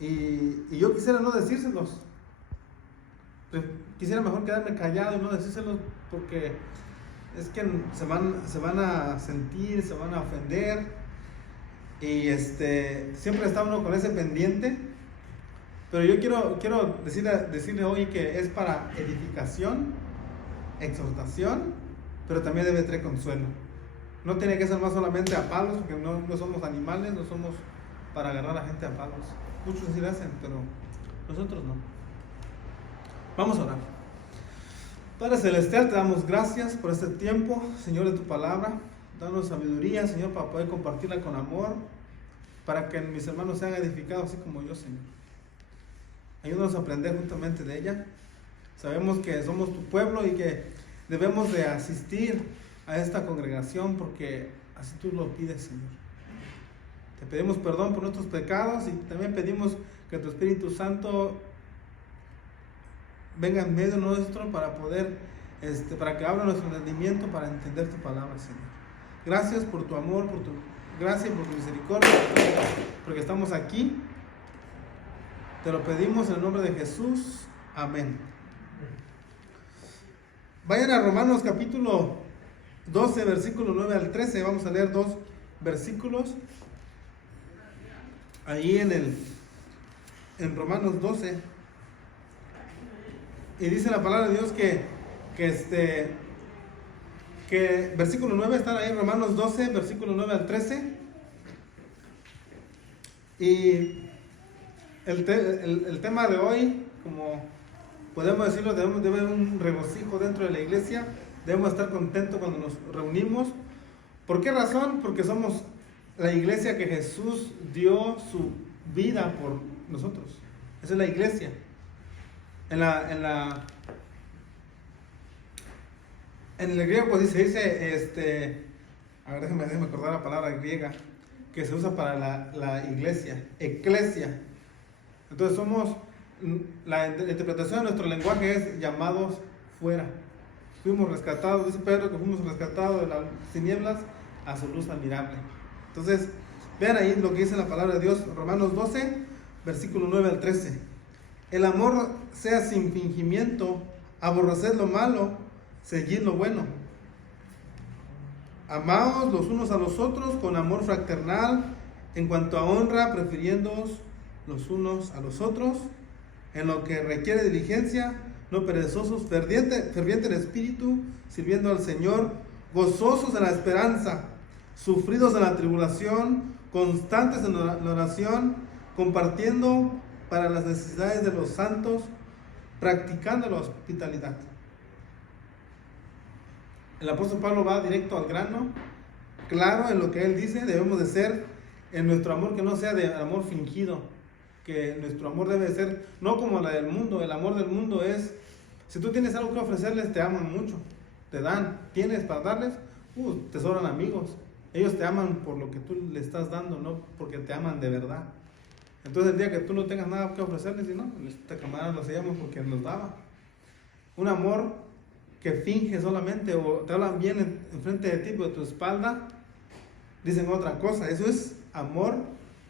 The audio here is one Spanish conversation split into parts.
Y yo quisiera no decírselos. Quisiera mejor quedarme callado y no decírselos, porque es que se van a sentir, se van a ofender. Y siempre está uno con ese pendiente. Pero yo quiero decirle hoy que es para edificación, exhortación, pero también debe traer consuelo. No tiene que ser más solamente a palos, porque no somos animales, no somos para agarrar a la gente a palos. Muchos sí lo hacen, pero nosotros no. Vamos a orar. Padre Celestial, te damos gracias por este tiempo, Señor, de tu palabra. Danos sabiduría, Señor, para poder compartirla con amor, para que mis hermanos sean edificados así como yo, Señor. Ayúdanos a aprender juntamente de ella. Sabemos que somos tu pueblo y que debemos de asistir a esta congregación porque así tú lo pides, Señor. Te pedimos perdón por nuestros pecados y también pedimos que tu Espíritu Santo venga en medio nuestro para poder, para que abra nuestro entendimiento para entender tu palabra, Señor. Gracias por tu amor, por tu gracia y por tu misericordia, porque estamos aquí. Te lo pedimos en el nombre de Jesús. Amén. Vayan a Romanos capítulo 12, versículo 9 al 13. Vamos a leer 2 versículos. Ahí en Romanos 12. Y dice la palabra de Dios que versículo 9 está ahí en Romanos 12, versículo 9 al 13. Y el tema de hoy, como podemos decirlo, debemos de haber un regocijo dentro de la iglesia. Debemos estar contentos cuando nos reunimos. ¿Por qué razón? Porque somos la iglesia que Jesús dio su vida por nosotros. Esa es la iglesia. En el griego pues dice, a ver, déjame acordar la palabra griega que se usa para la iglesia, eclesia. Entonces la interpretación de nuestro lenguaje es llamados fuera. Fuimos rescatados, dice Pedro, que fuimos rescatados de las tinieblas a su luz admirable. Entonces, vean ahí lo que dice la palabra de Dios, Romanos 12, versículo 9 al 13. El amor sea sin fingimiento, aborreced lo malo, seguid lo bueno. Amaos los unos a los otros con amor fraternal, en cuanto a honra, prefiriéndoos los unos a los otros, en lo que requiere diligencia, no perezosos, ferviente en espíritu, sirviendo al Señor, gozosos en la esperanza, sufridos en la tribulación, constantes en la oración, compartiendo para las necesidades de los santos, practicando la hospitalidad. El apóstol Pablo va directo al grano, claro en lo que él dice. Debemos de ser en nuestro amor, que no sea de amor fingido, que nuestro amor debe ser no como la del mundo. El amor del mundo es, si tú tienes algo que ofrecerles, te aman mucho, te dan, tienes para darles, te sobran amigos. Ellos te aman por lo que tú le estás dando, no porque te aman de verdad. Entonces el día que tú no tengas nada que ofrecerles, y no, este camarada lo hacíamos porque nos daba. Un amor que finge solamente, o te hablan bien enfrente de ti, pero de tu espalda dicen otra cosa. Eso es amor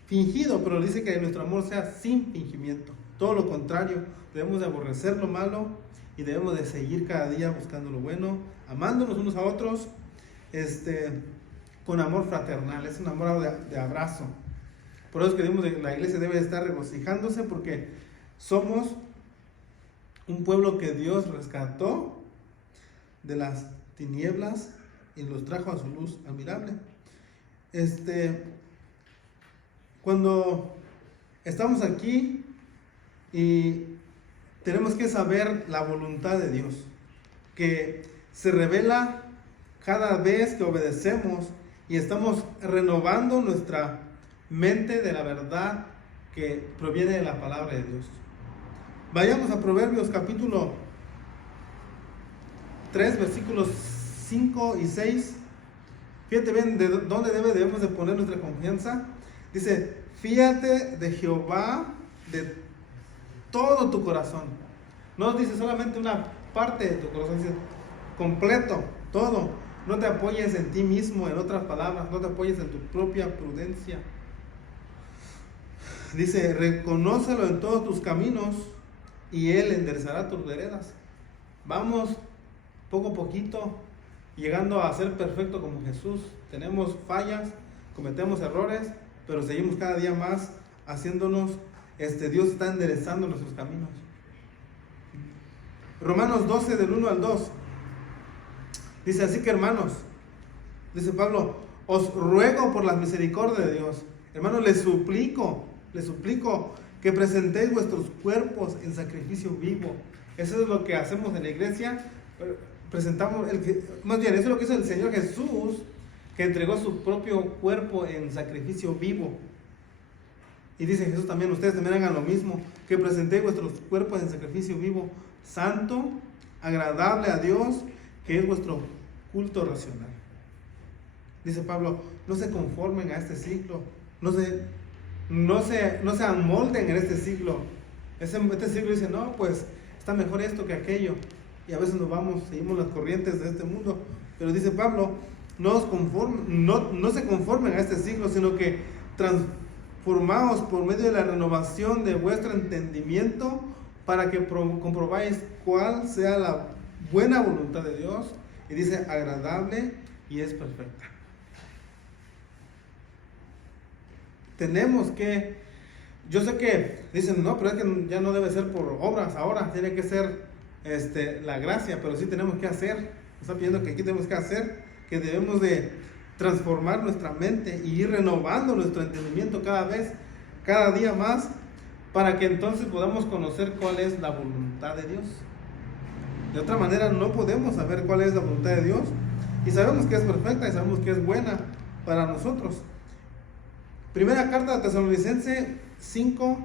fingido, pero dice que nuestro amor sea sin fingimiento. Todo lo contrario, debemos de aborrecer lo malo y debemos de seguir cada día buscando lo bueno, amándonos unos a otros, con amor fraternal. Es un amor de abrazo. Por eso es que la iglesia debe estar regocijándose, porque somos un pueblo que Dios rescató de las tinieblas y los trajo a su luz admirable. Cuando estamos aquí y tenemos que saber la voluntad de Dios, que se revela cada vez que obedecemos y estamos renovando nuestra mente de la verdad que proviene de la palabra de Dios. Vayamos a Proverbios capítulo 3, versículos 5 y 6. Fíjate bien de dónde debemos de poner nuestra confianza. Dice, fíate de Jehová de todo tu corazón. No dice solamente una parte de tu corazón, dice completo, todo. No te apoyes en ti mismo, en otras palabras, no te apoyes en tu propia prudencia. Dice, reconócelo en todos tus caminos y Él enderezará tus veredas. Vamos poco a poquito llegando a ser perfecto como Jesús. Tenemos fallas, cometemos errores, pero seguimos cada día más haciéndonos, Dios está enderezando nuestros caminos. Romanos 12 del 1 al 2. Dice, así que hermanos, dice Pablo, os ruego por la misericordia de Dios. Hermanos, les suplico que presentéis vuestros cuerpos en sacrificio vivo. Eso es lo que hacemos en la iglesia. Presentamos, más bien, eso es lo que hizo el Señor Jesús, que entregó su propio cuerpo en sacrificio vivo. Y dice Jesús también, ustedes también hagan lo mismo, que presentéis vuestros cuerpos en sacrificio vivo, santo, agradable a Dios, que es vuestro culto racional. Dice Pablo, no se conformen a este siglo, no se amolden en este siglo. Este siglo dice, no, pues está mejor esto que aquello. Y a veces seguimos las corrientes de este mundo. Pero dice Pablo, no se conformen a este siglo, sino que transformaos por medio de la renovación de vuestro entendimiento, para que comprobáis cuál sea la buena voluntad de Dios. Y dice, agradable y es perfecta. Tenemos que, yo sé que dicen, no, pero es que ya no debe ser por obras ahora, tiene que ser la gracia, pero sí tenemos que hacer. Está pidiendo que aquí tenemos que hacer, que debemos de transformar nuestra mente y ir renovando nuestro entendimiento cada día más, para que entonces podamos conocer cuál es la voluntad de Dios. De otra manera no podemos saber cuál es la voluntad de Dios, y sabemos que es perfecta y sabemos que es buena para nosotros. Primera carta de Tesalonicenses 5,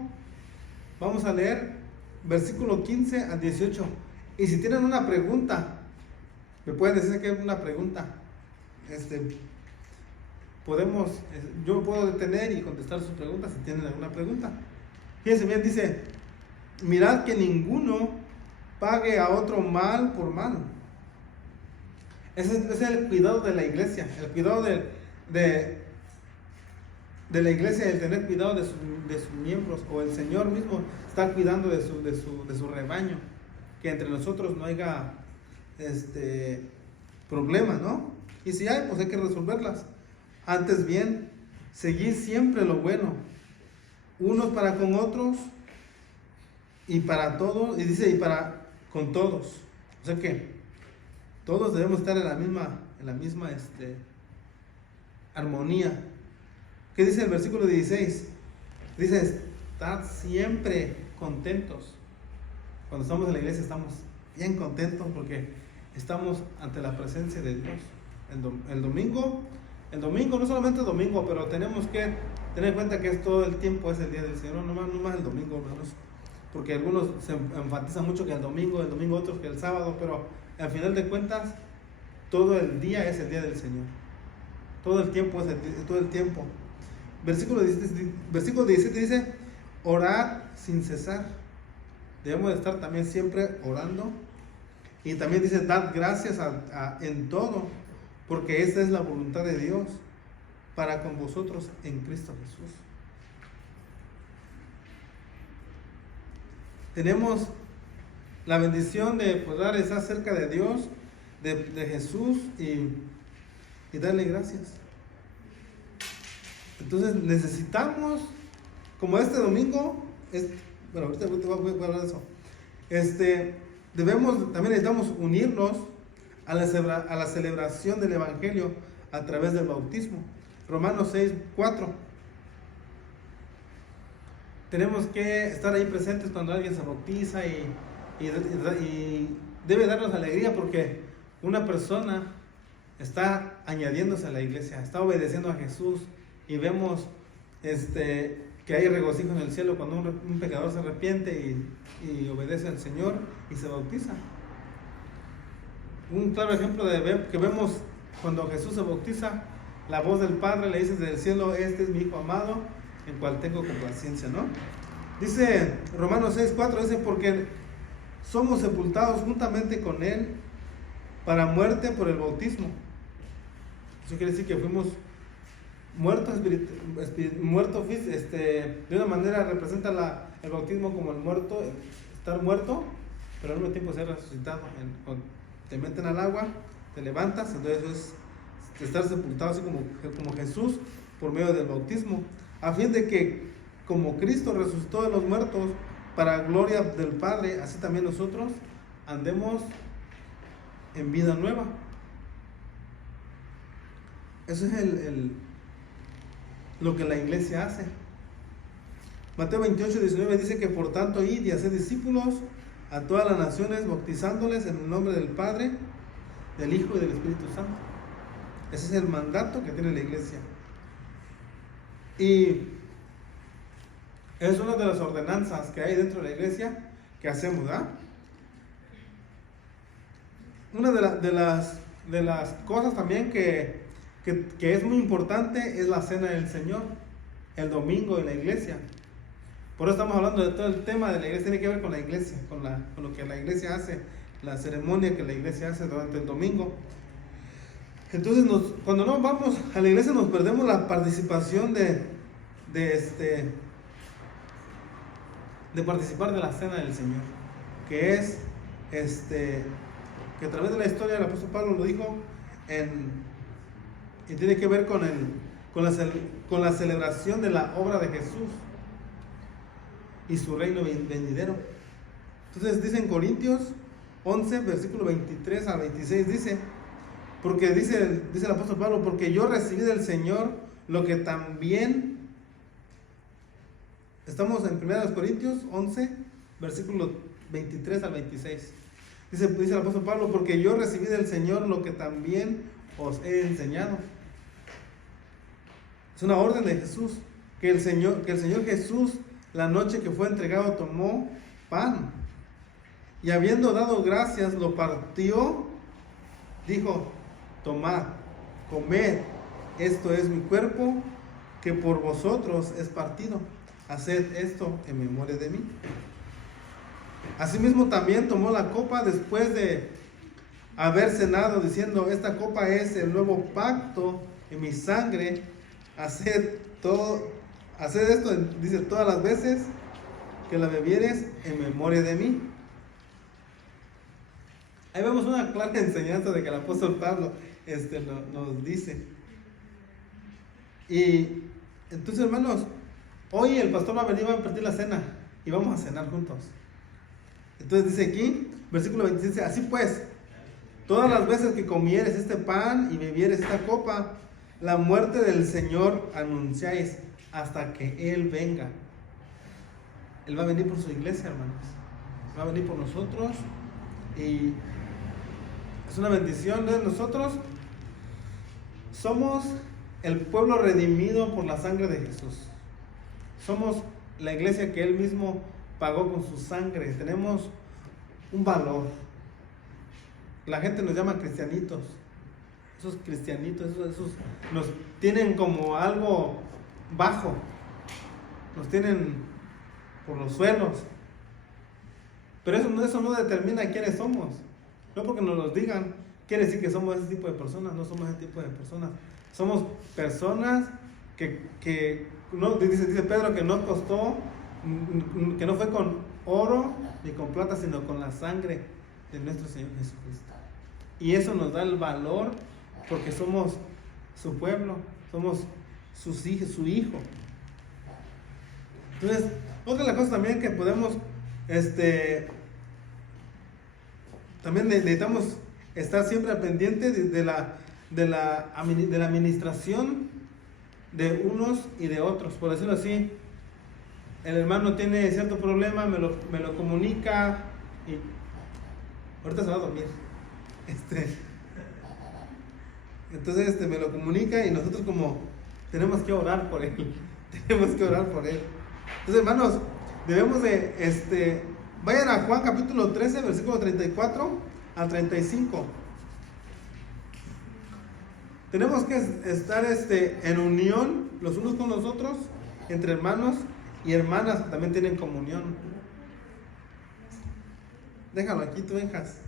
vamos a leer versículo 15 al 18. Y si tienen una pregunta, me pueden decir que es una pregunta. Yo puedo detener y contestar sus preguntas si tienen alguna pregunta. Fíjense bien, dice, mirad que ninguno pague a otro mal por mal. Ese es el cuidado de la iglesia, el cuidado de la iglesia, el tener cuidado de sus miembros, o el Señor mismo está cuidando de su rebaño, que entre nosotros no haya problemas, ¿no? Y si hay, pues hay que resolverlas. Antes bien, seguir siempre lo bueno, unos para con otros y para todos, y dice, y para con todos. O sea que todos debemos estar en la misma armonía. ¿Qué dice el versículo 16? Dice, estad siempre contentos. Cuando estamos en la iglesia estamos bien contentos porque estamos ante la presencia de Dios. El domingo, no solamente el domingo, pero tenemos que tener en cuenta que todo el tiempo es el día del Señor, no más el domingo, hermanos. Porque algunos se enfatizan mucho que el domingo, otros que el sábado, pero al final de cuentas, todo el día es el día del Señor. Todo el tiempo es todo el tiempo. Versículo 17 dice, orad sin cesar. Debemos de estar también siempre orando. Y también dice, dad gracias en todo, porque esta es la voluntad de Dios para con vosotros en Cristo Jesús. Tenemos la bendición de poder estar cerca de Dios, de Jesús, y darle gracias. Entonces necesitamos, como este domingo, ahorita voy a hablar de eso. También necesitamos unirnos a la celebración del Evangelio a través del bautismo. Romanos 6:4. Tenemos que estar ahí presentes cuando alguien se bautiza y debe darnos alegría porque una persona está añadiéndose a la iglesia, está obedeciendo a Jesús, y vemos que hay regocijo en el cielo cuando un pecador se arrepiente y obedece al Señor y se bautiza. Un claro ejemplo que vemos cuando Jesús se bautiza, la voz del Padre le dice desde el cielo, este es mi Hijo amado, en cual tengo complacencia, ¿no? Dice Romanos 6:4, dice, porque somos sepultados juntamente con Él para muerte por el bautismo. Eso quiere decir que fuimos muerto, de una manera representa el bautismo como el muerto, estar muerto, pero al mismo tiempo ser resucitado. Cuando te meten al agua, te levantas, entonces eso es estar sepultado así como Jesús por medio del bautismo, a fin de que como Cristo resucitó de los muertos para gloria del Padre, así también nosotros andemos en vida nueva. Eso es lo que la iglesia hace. Mateo 28:19 dice que por tanto id y haced discípulos a todas las naciones, bautizándoles en el nombre del Padre, del Hijo y del Espíritu Santo. Ese es el mandato que tiene la iglesia. Y es una de las ordenanzas que hay dentro de la iglesia que hacemos, ¿verdad? Una de las cosas también que es muy importante es la cena del Señor, el domingo en la iglesia. Por eso estamos hablando de todo el tema de la iglesia, tiene que ver con la iglesia, con lo que la iglesia hace, la ceremonia que la iglesia hace durante el domingo. Entonces cuando no vamos a la iglesia nos perdemos la participación de participar de la cena del Señor, que es que a través de la historia el apóstol Pablo lo dijo y tiene que ver con la celebración de la obra de Jesús y su reino venidero. Entonces dice en Corintios 11, versículo 23 al 26, dice el apóstol Pablo, porque yo recibí del Señor lo que también, estamos en 1 Corintios 11, versículo 23 al 26. Dice el apóstol Pablo, porque yo recibí del Señor lo que también os he enseñado. Es una orden de Jesús, que el Señor Jesús, la noche que fue entregado, tomó pan y habiendo dado gracias, lo partió, dijo: tomad, comed, esto es mi cuerpo, que por vosotros es partido, haced esto en memoria de mí. Asimismo también tomó la copa después de haber cenado, diciendo: esta copa es el nuevo pacto en mi sangre, haced esto, dice, todas las veces que la bebieres en memoria de mí. Ahí vemos una clara enseñanza de que el apóstol Pablo nos dice. Y entonces, hermanos, hoy el pastor va a venir, va a impartir la cena y vamos a cenar juntos. Entonces dice aquí, versículo 26, así pues, todas las veces que comieres este pan y bebieres esta copa, la muerte del Señor anunciáis hasta que Él venga. Él va a venir por su iglesia, hermanos. Va a venir por nosotros y es una bendición de nosotros. Somos el pueblo redimido por la sangre de Jesús. Somos la iglesia que Él mismo pagó con su sangre. Tenemos un valor. La gente nos llama cristianitos. Esos cristianitos, esos nos tienen como algo bajo. Nos tienen por los suelos. Pero eso no determina quiénes somos. No porque nos lo digan, quiere decir que somos ese tipo de personas. No somos ese tipo de personas. Somos personas que no, dice Pedro, que no costó, que no fue con oro ni con plata, sino con la sangre de nuestro Señor Jesucristo. Y eso nos da el valor porque somos su pueblo, somos sus hijos, su hijo. Entonces, otra de las cosas también que podemos, también necesitamos estar siempre al pendiente de la administración de unos y de otros. Por decirlo así, el hermano tiene cierto problema, me lo comunica y ahorita se va a dormir. Entonces me lo comunica y nosotros como tenemos que orar por él. Tenemos que orar por él. Entonces, hermanos, debemos de, vayan a Juan capítulo 13, versículo 34 al 35. Tenemos que estar en unión los unos con los otros, entre hermanos y hermanas que también tienen comunión. Déjalo aquí, tú dejas.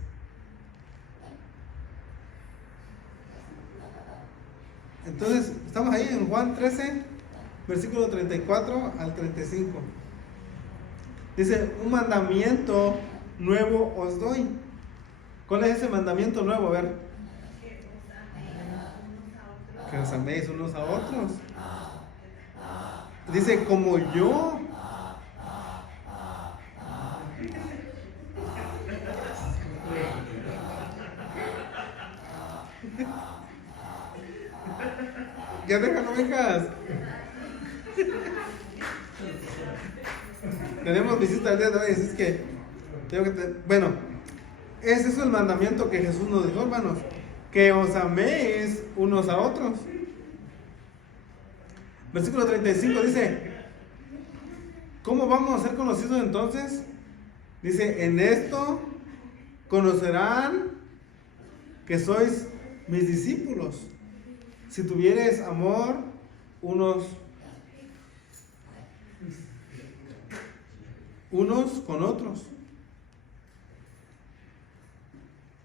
Entonces, estamos ahí en Juan 13, versículo 34 al 35. Dice, un mandamiento nuevo os doy. ¿Cuál es ese mandamiento nuevo? A ver. Que os améis unos a otros. Dice, como yo. Ya déjalo, hijas. Tenemos visita el día de hoy, así es que bueno, ese es el mandamiento que Jesús nos dijo, hermanos, que os améis unos a otros. Versículo 35 dice, ¿cómo vamos a ser conocidos entonces? Dice, en esto conocerán que sois mis discípulos, si tuviereis amor unos con otros.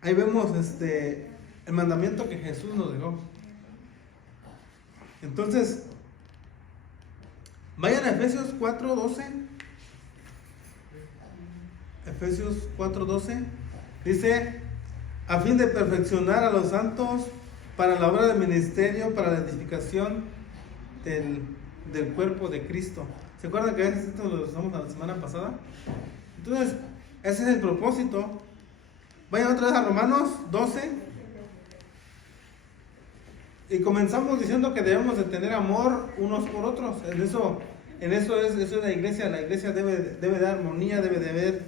Ahí vemos el mandamiento que Jesús nos dejó. Entonces, vayan a Efesios 4:12. Efesios 4:12 dice, a fin de perfeccionar a los santos para la obra del ministerio, para la edificación del cuerpo de Cristo. ¿Se acuerdan que esto lo usamos la semana pasada? Entonces, ese es el propósito. Vayan otra vez a Romanos 12. Y comenzamos diciendo que debemos de tener amor unos por otros. Eso es la iglesia. La iglesia debe de armonía, debe de haber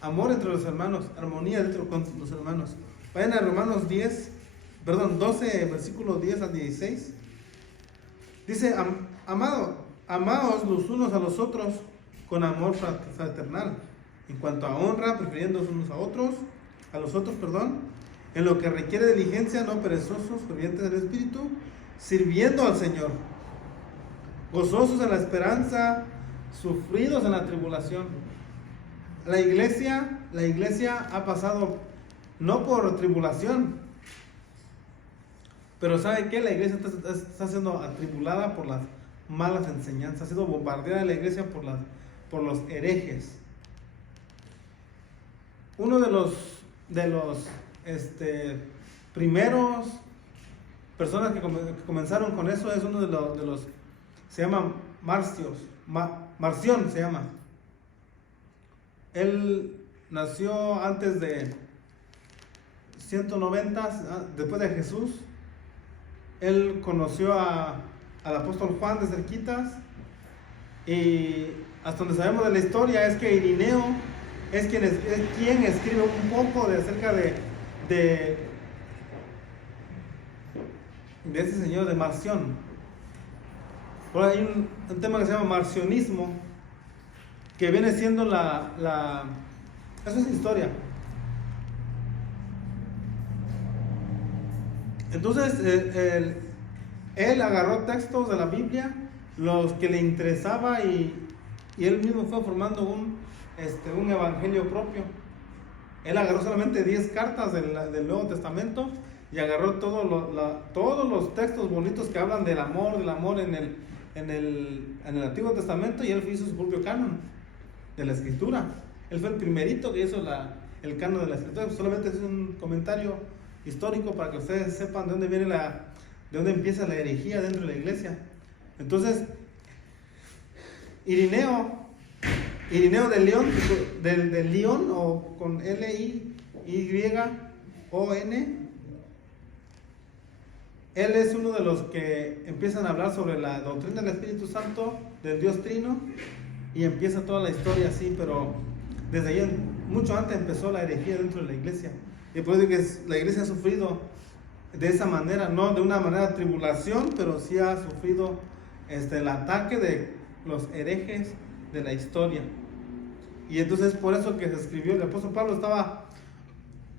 amor entre los hermanos, armonía dentro con los hermanos. Vayan a Romanos 12, versículos 10 al 16. Dice, amaos los unos a los otros con amor fraternal. En cuanto a honra, prefiriéndoos unos a los otros, en lo que requiere diligencia, no perezosos, fervientes del Espíritu, sirviendo al Señor, gozosos en la esperanza, sufridos en la tribulación. La iglesia ha pasado no por tribulación, pero ¿sabe qué? La iglesia está siendo atribulada por las malas enseñanzas, ha sido bombardeada la iglesia por los herejes. Uno de los primeros personas que comenzaron con eso es uno de los se llama Marción se llama. Él nació antes de 190 después de Jesús. Él conoció al apóstol Juan de cerquitas, y hasta donde sabemos de la historia es que Irineo es quien escribe un poco acerca de este señor de Marción. Por ahí hay un tema que se llama marcionismo, que viene siendo eso es historia. Entonces él agarró textos de la Biblia, los que le interesaba, y él mismo fue formando un evangelio propio. Él agarró solamente 10 cartas del Nuevo Testamento y agarró todos los textos bonitos que hablan del amor en el Antiguo Testamento, y él hizo su propio canon de la Escritura. Él fue el primerito que hizo el canon de la Escritura. Solamente es un comentario histórico para que ustedes sepan de dónde empieza la herejía dentro de la iglesia. Entonces, Irineo de León, del León, o con L-I-Y-O-N, él es uno de los que empiezan a hablar sobre la doctrina del Espíritu Santo, del Dios Trino, y empieza toda la historia así, pero desde ahí, mucho antes, empezó la herejía dentro de la iglesia. Y por eso que la iglesia ha sufrido de esa manera, no de una manera de tribulación, pero sí ha sufrido el ataque de los herejes de la historia. Y entonces por eso que se escribió, el apóstol Pablo estaba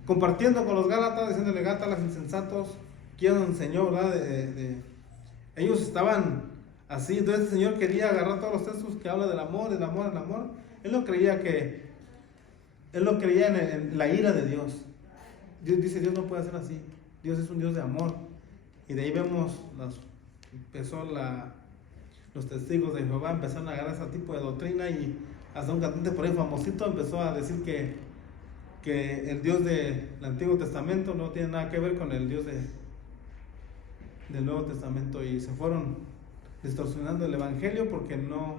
compartiendo con los Gálatas, diciéndole: Gálatas insensatos, ¿quién os enseñó, verdad? Ellos estaban así. Entonces el Señor quería agarrar todos los textos que hablan del amor, el amor. Él no creía en la ira de Dios. Dios dice: Dios no puede ser así. Dios es un Dios de amor. Y de ahí vemos, los testigos de Jehová empezaron a agarrar ese tipo de doctrina, y hasta un cantante por ahí famosito empezó a decir que el Dios del Antiguo Testamento no tiene nada que ver con el Dios del Nuevo Testamento, y se fueron distorsionando el Evangelio porque no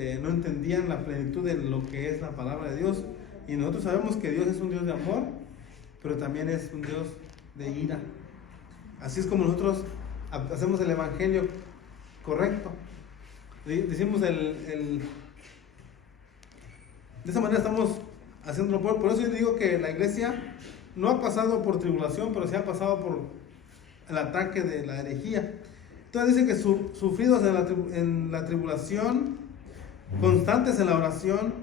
entendían la plenitud de lo que es la palabra de Dios. Y nosotros sabemos que Dios es un Dios de amor, pero también es un Dios de ira. Así es como nosotros hacemos el Evangelio correcto. Decimos de esa manera estamos haciéndolo. Por eso yo digo que la iglesia no ha pasado por tribulación, pero sí ha pasado por el ataque de la herejía. Entonces dice que sufridos en la tribulación, constantes en la oración,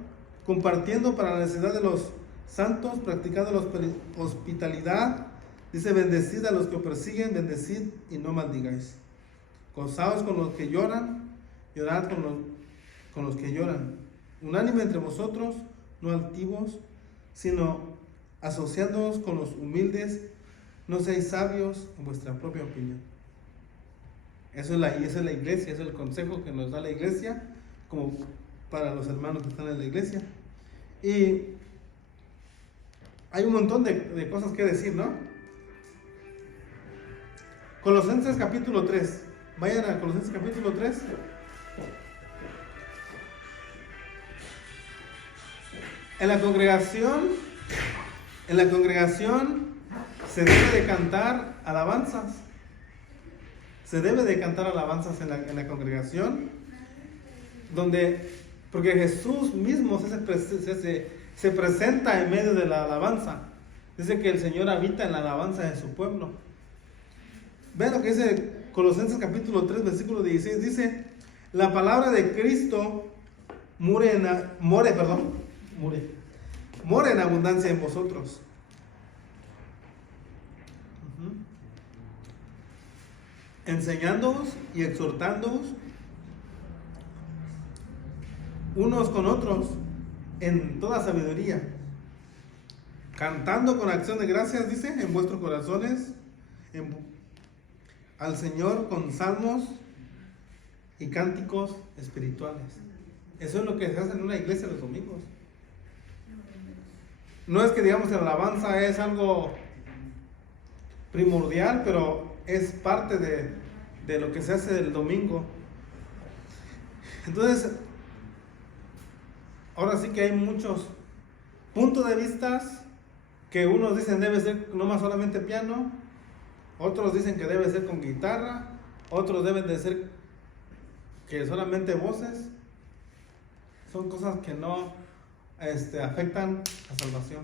compartiendo para la necesidad de los santos, practicando la hospitalidad. Dice: bendecid a los que os persiguen, bendecid y no maldigáis. Gozaos con los que lloran, llorad con los que lloran. Unánime entre vosotros, no altivos, sino asociándoos con los humildes. No seáis sabios en vuestra propia opinión. Esa es la iglesia, ese es el consejo que nos da la iglesia, como para los hermanos que están en la iglesia. Y hay un montón de cosas que decir, ¿no? Colosenses capítulo 3. Vayan a Colosenses capítulo 3. En la congregación se debe de cantar alabanzas. Se debe de cantar alabanzas en la congregación, porque Jesús mismo se presenta en medio de la alabanza. Dice que el Señor habita en la alabanza de su pueblo. Vean lo que dice Colosenses capítulo 3, versículo 16. Dice: la palabra de Cristo more en abundancia en vosotros. Enseñándoos y exhortándoos unos con otros en toda sabiduría, cantando con acción de gracias, dice, en vuestros corazones al Señor con salmos y cánticos espirituales. Eso es lo que se hace en una iglesia los domingos. No es que digamos que la alabanza es algo primordial, pero es parte de lo que se hace el domingo. Entonces, ahora sí que hay muchos puntos de vista, que unos dicen debe ser no más solamente piano, otros dicen que debe ser con guitarra, otros deben de ser que solamente voces. Son cosas que no afectan la salvación.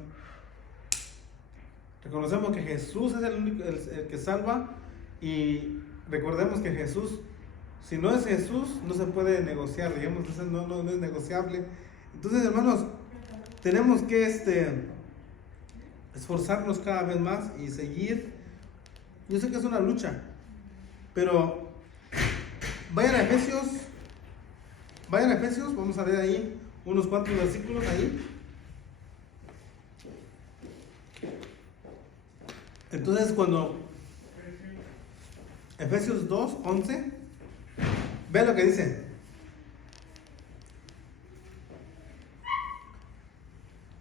Reconocemos que Jesús es el único el que salva, y recordemos que Jesús, si no es Jesús, no se puede negociar, digamos, no es negociable. Entonces, hermanos, tenemos que esforzarnos cada vez más y seguir. Yo sé que es una lucha, pero vayan a Efesios, vamos a leer ahí unos cuantos versículos ahí. Entonces, cuando Efesios 2:11, vean lo que dice: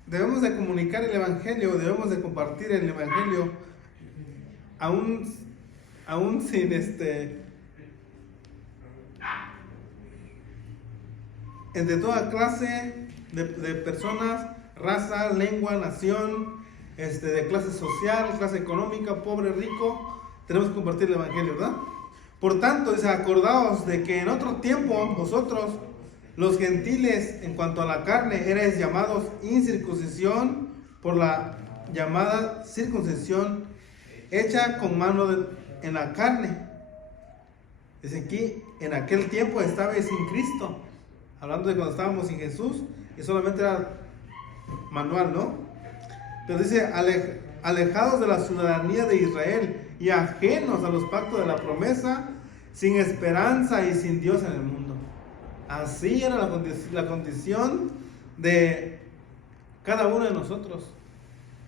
debemos de comunicar el evangelio, debemos de compartir el evangelio, aún sin entre toda clase de personas, raza, lengua, nación, de clase social, clase económica, pobre, rico. Tenemos que compartir el evangelio, ¿verdad? Por tanto, dice: acordaos de que en otro tiempo vosotros, los gentiles, en cuanto a la carne, erais llamados incircuncisión por la llamada circuncisión hecha con mano en la carne. Dice aquí: en aquel tiempo estabais sin Cristo. Hablando de cuando estábamos sin Jesús, y solamente era manual, ¿no? Pero dice: alejados de la ciudadanía de Israel y ajenos a los pactos de la promesa, sin esperanza y sin Dios en el mundo. Así era la condición de cada uno de nosotros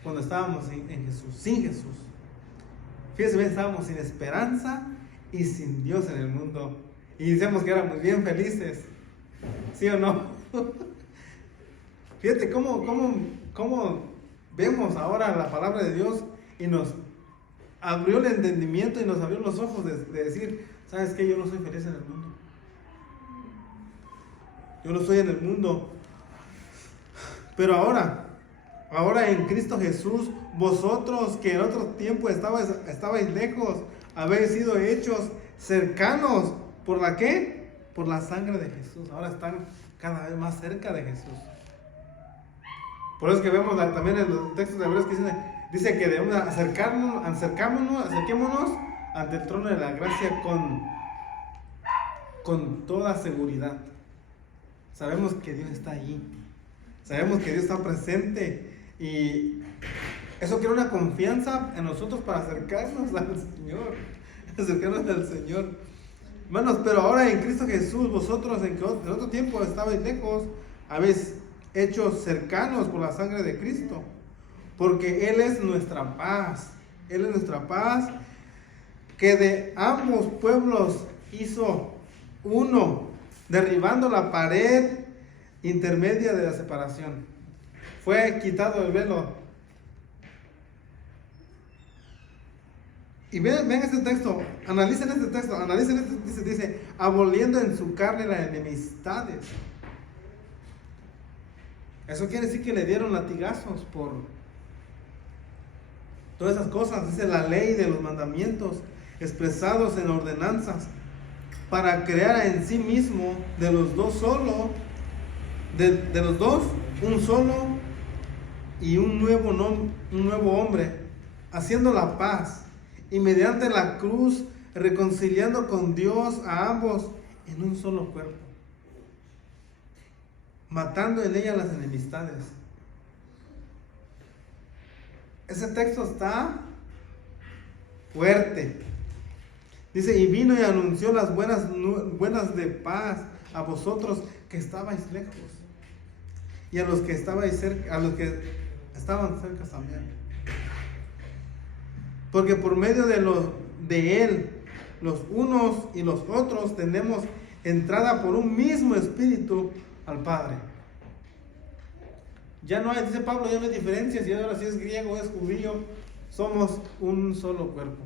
cuando estábamos en Jesús, sin Jesús. Fíjense bien, estábamos sin esperanza y sin Dios en el mundo. Y decíamos que éramos bien felices. ¿Sí o no? Fíjate cómo vemos ahora la palabra de Dios y nos abrió el entendimiento y nos abrió los ojos de decir, ¿sabes qué? Yo no soy feliz en el mundo. Yo no estoy en el mundo. Pero ahora en Cristo Jesús, vosotros que en otro tiempo estabais lejos, habéis sido hechos cercanos. ¿Por la qué? Por la sangre de Jesús. Ahora están cada vez más cerca de Jesús. Por eso es que vemos también en los textos de Hebreos que dice que debemos acerquémonos ante el trono de la gracia con toda seguridad. Sabemos que Dios está allí. Sabemos que Dios está presente. Y eso quiere una confianza en nosotros para acercarnos al Señor. Acercarnos al Señor. Hermanos, pero ahora en Cristo Jesús, vosotros en otro tiempo estabais lejos, habéis hechos cercanos por la sangre de Cristo. Porque Él es nuestra paz. Él es nuestra paz, que de ambos pueblos hizo uno, derribando la pared intermedia de la separación. Fue quitado el velo. Y ven este texto, analicen este texto, dice, aboliendo en su carne las enemistades. Eso quiere decir que le dieron latigazos por todas esas cosas. Dice la ley de los mandamientos expresados en ordenanzas, para crear en sí mismo de los dos un solo y un nuevo hombre, haciendo la paz, y mediante la cruz reconciliando con Dios a ambos en un solo cuerpo, matando en ella las enemistades. Ese texto está fuerte. Dice, y vino y anunció las buenas de paz a vosotros que estabais lejos, y a los que estabais cerca, a los que estaban cerca también. Porque por medio de Él, los unos y los otros, tenemos entrada por un mismo espíritu al Padre. Ya no hay, dice Pablo, ya no hay diferencias, y ahora si es griego o es judío, somos un solo cuerpo.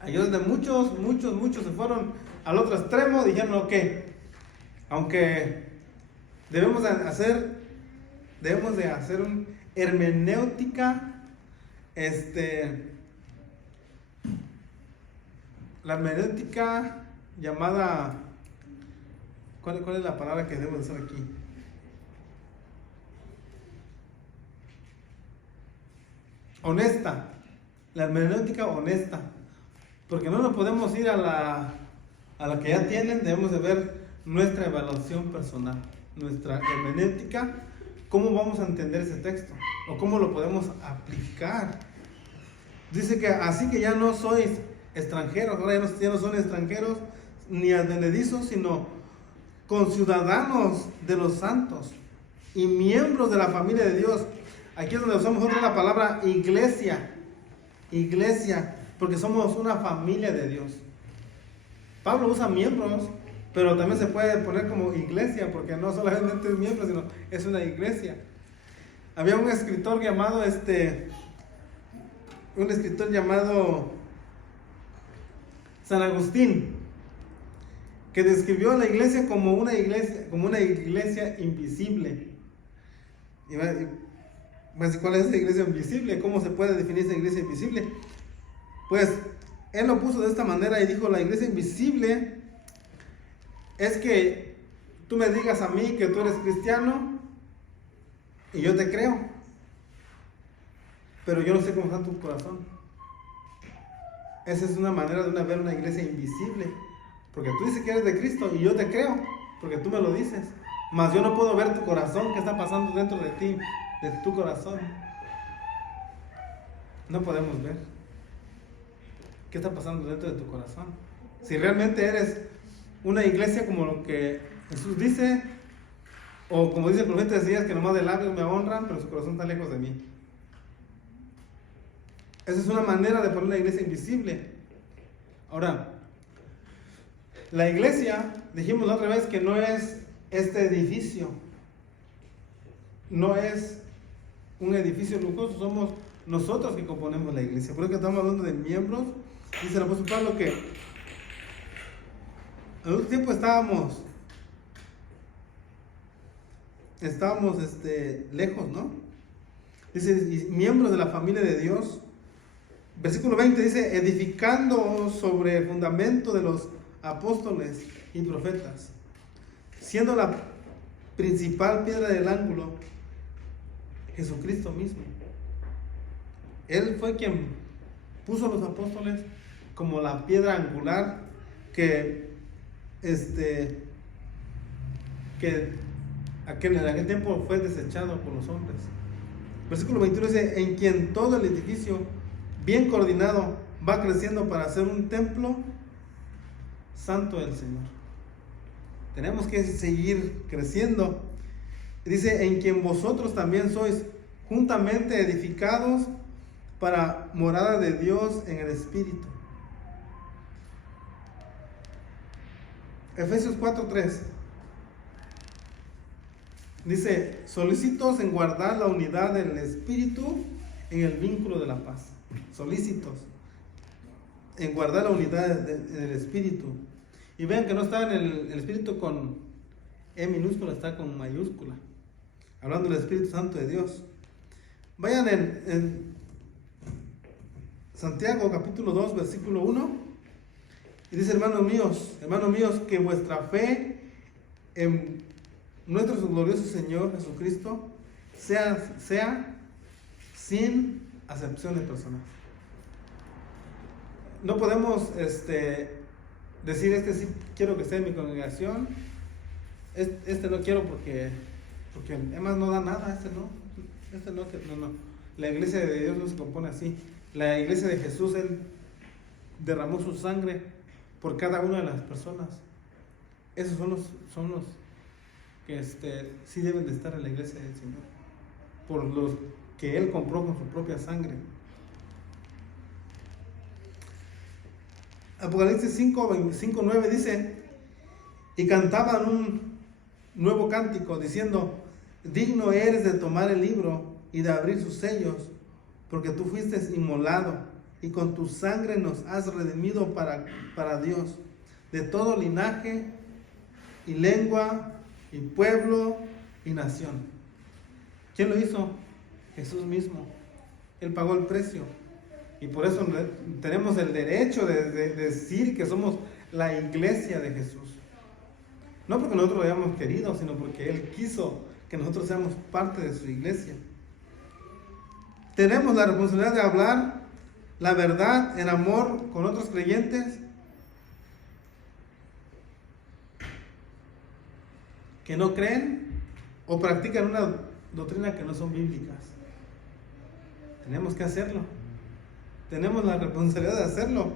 Ahí donde muchos se fueron al otro extremo, dijeron, ok, aunque debemos de hacer una hermenéutica, la hermenéutica llamada, ¿cuál es la palabra que debemos hacer aquí? Honesta, la hermenéutica honesta, porque no nos podemos ir a la que ya tienen. Debemos de ver nuestra evaluación personal, nuestra hermenéutica, cómo vamos a entender ese texto o cómo lo podemos aplicar. Dice que así que ya no sois extranjeros, ahora ya no son extranjeros ni advenedizos, sino conciudadanos de los santos y miembros de la familia de Dios. Aquí es donde usamos otra la palabra iglesia, porque somos una familia de Dios. Pablo usa miembros, pero también se puede poner como iglesia, porque no solamente es miembro, sino es una iglesia. Había un escritor llamado San Agustín, que describió a la iglesia como una iglesia invisible. ¿Cuál es la iglesia invisible? ¿Cómo se puede definir esa iglesia invisible? Pues él lo puso de esta manera y dijo: la iglesia invisible es que tú me digas a mí que tú eres cristiano y yo te creo, pero yo no sé cómo está tu corazón. Esa es una manera de ver una iglesia invisible, porque tú dices que eres de Cristo y yo te creo, porque tú me lo dices, mas yo no puedo ver tu corazón, qué está pasando dentro de ti, de tu corazón. No podemos ver qué está pasando dentro de tu corazón. Si realmente eres una iglesia como lo que Jesús dice, o como dice el profeta Isaías, que nomás de labios me honran, pero su corazón está lejos de mí. Esa es una manera de poner la iglesia invisible. Ahora, la iglesia, dijimos la otra vez que no es este edificio, no es un edificio lujoso, somos nosotros que componemos la iglesia. Por eso que estamos hablando de miembros. Dice el apóstol Pablo que al último tiempo estábamos lejos, ¿no? Dice, y miembros de la familia de Dios. Versículo 20 dice, edificando sobre el fundamento de los apóstoles y profetas, siendo la principal piedra del ángulo Jesucristo mismo. Él fue quien puso a los apóstoles como la piedra angular que en aquel tiempo fue desechado por los hombres. Versículo 21 dice, en quien todo el edificio bien coordinado va creciendo para ser un templo santo del Señor. Tenemos que seguir creciendo. Dice, en quien vosotros también sois juntamente edificados para morada de Dios en el Espíritu. Efesios 4:3 dice, solícitos en guardar la unidad del Espíritu en el vínculo de la paz. Solícitos en guardar la unidad del Espíritu. Y vean que no está en el Espíritu con E minúscula, está con mayúscula, hablando del Espíritu Santo de Dios. Vayan en Santiago capítulo 2 versículo 1 y dice, hermanos míos, que vuestra fe en nuestro glorioso Señor Jesucristo sea sin acepciones personales. No podemos decir, sí quiero que esté en mi congregación, no quiero porque además no da nada, no. La iglesia de Dios no se compone así. La iglesia de Jesús, Él derramó su sangre por cada una de las personas. Esos son los que sí deben de estar en la iglesia del Señor, por los que Él compró con su propia sangre. Apocalipsis 5:9 dice, y cantaban un nuevo cántico diciendo, digno eres de tomar el libro y de abrir sus sellos, porque tú fuiste inmolado y con tu sangre nos has redimido para Dios, de todo linaje y lengua y pueblo y nación. ¿Quién lo hizo? Jesús mismo. Él pagó el precio. Y por eso tenemos el derecho de decir que somos la iglesia de Jesús. No porque nosotros lo hayamos querido, sino porque Él quiso que nosotros seamos parte de su iglesia. Tenemos la responsabilidad de hablar la verdad en amor con otros creyentes que no creen o practican una doctrina que no son bíblicas. Tenemos que hacerlo. Tenemos la responsabilidad de hacerlo,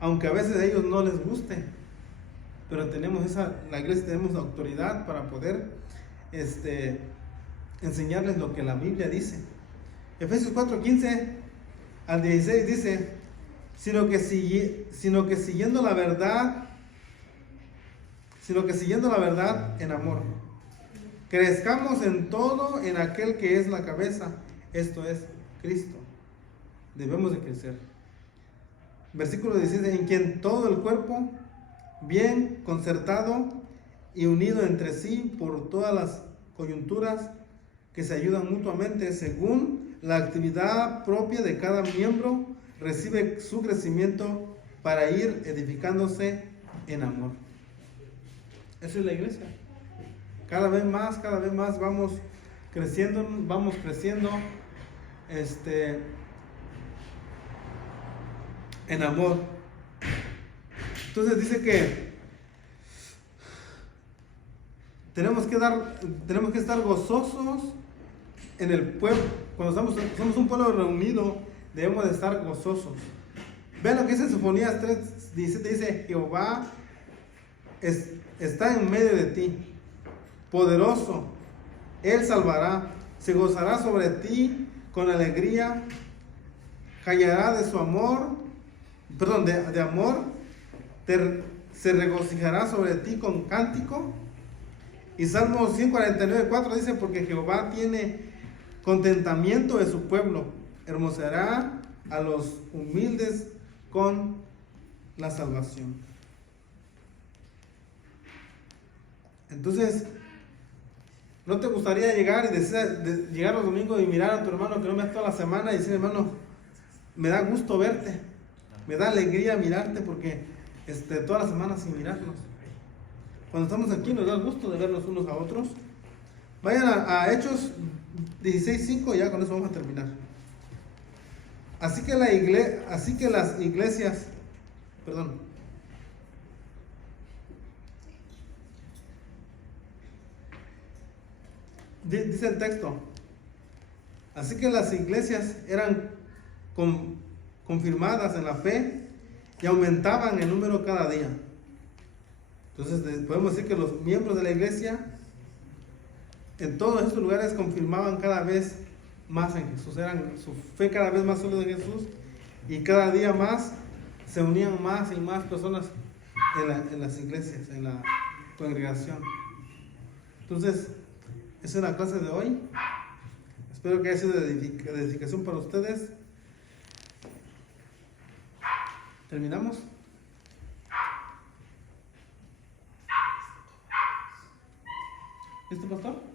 aunque a veces a ellos no les guste. Pero la iglesia tenemos la autoridad para poder enseñarles lo que la Biblia dice. Efesios 4:15 al 16 dice, sino que siguiendo la verdad en amor, crezcamos en todo en aquel que es la cabeza, esto es Cristo. Debemos de crecer. Versículo 16, en quien todo el cuerpo, bien concertado y unido entre sí por todas las coyunturas que se ayudan mutuamente según la actividad propia de cada miembro, recibe su crecimiento para ir edificándose en amor. Esa es la iglesia. Cada vez más vamos creciendo en amor. Entonces dice que tenemos que estar gozosos en el pueblo. Cuando somos un pueblo reunido, debemos de estar gozosos. Vean lo que dice en Sofonías 3:17, dice, Jehová está en medio de ti, poderoso, Él salvará, se gozará sobre ti con alegría, callará de su amor, perdón, de amor, se regocijará sobre ti con cántico. Y Salmo 149:4 dice, porque Jehová tiene contentamiento de su pueblo, hermoseará a los humildes con la salvación. Entonces, ¿no te gustaría llegar y llegar los domingos y mirar a tu hermano que no me toda la semana y decir, hermano, me da gusto verte, me da alegría mirarte porque toda la semana sin mirarnos? Cuando estamos aquí nos da gusto de vernos unos a otros. Vayan a Hechos 16:5 y ya con eso vamos a terminar. Así que las iglesias, perdón. Dice el texto, así que las iglesias eran confirmadas en la fe y aumentaban en número cada día. Entonces podemos decir que los miembros de la iglesia en todos estos lugares confirmaban cada vez más en Jesús, eran su fe cada vez más sólida en Jesús, y cada día más se unían más y más personas en las iglesias, en la congregación. Entonces, esa es la clase de hoy. Espero que haya sido de edificación para ustedes. ¿Terminamos? ¿Listo, pastor?